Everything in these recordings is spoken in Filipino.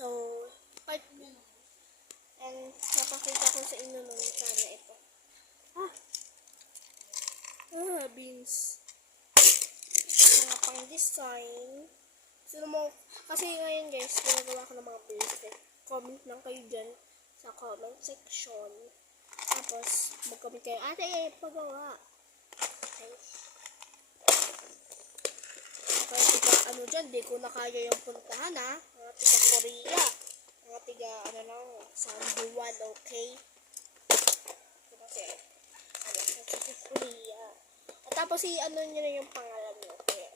So, part B. And napakita ko sa inyo nung sana ito. Beans. Ito nga pang design. So, kasi ngayon guys, ginagawa ko ng mga bracelet. Comment lang kayo dyan sa comment section. Tapos, mag-comment kayo, ate, pagawa. Okay. Kaya tiga, dyan, di ko na kaya yung puntahan, ha. Mga tiga Korea. Mga tiga, Sanduan, okay? Kasi, tiga Korea. At tapos, nyo na yung pangalan nyo, okay?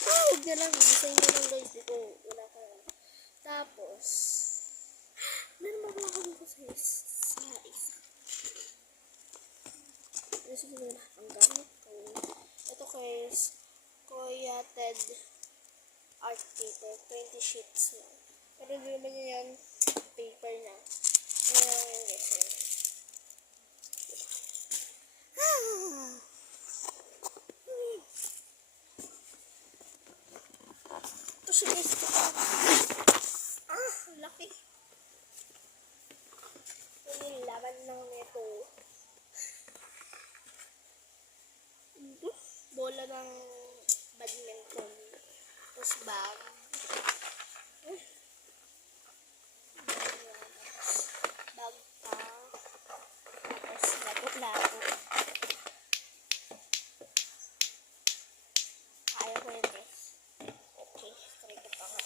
Huwag na lang, design nyo lang guys, dito. Wala ka lang. Tapos, meron ba ako dito sa isa? Sige na, ang gamit ko. Ito guys, Kuya Ted art paper, 20 sheets lang. Pero hindi naman yan paper na. Ano lang yun guys. Ito siya guys. Laki. Ito yung laman ng neto. Bola ng badminton. Tapos bag. Bag pa. Tapos lato-lato. Kaya ko yun guys. Okay, try ko pa nga.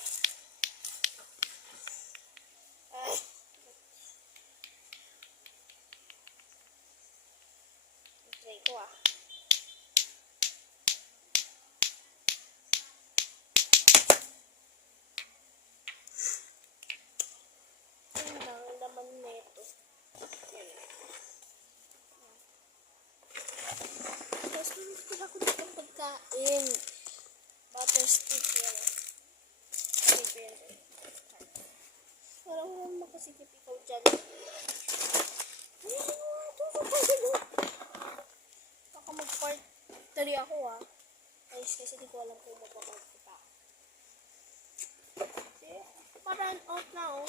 Try ko ako dito pagkain. Butter stick yan. Parang naman makasikip ikaw dyan. Baka mag-part 3 ako Guys, kasi di ko alam kung magpa-part pa. Okay. Parang out na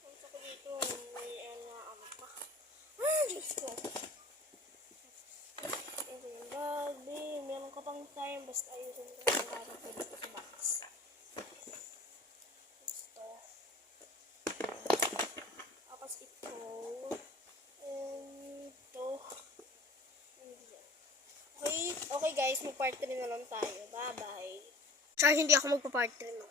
Kung sa ko dito, may pa. Diyos ko. Meron ka pang time, basta ayusin ko yung gamit ko dito sa box. Ito. Tapos ito. And ito. Okay guys, mag-part 3 na lang tayo. Bye-bye. Tsaka hindi ako magpa-part 3 no.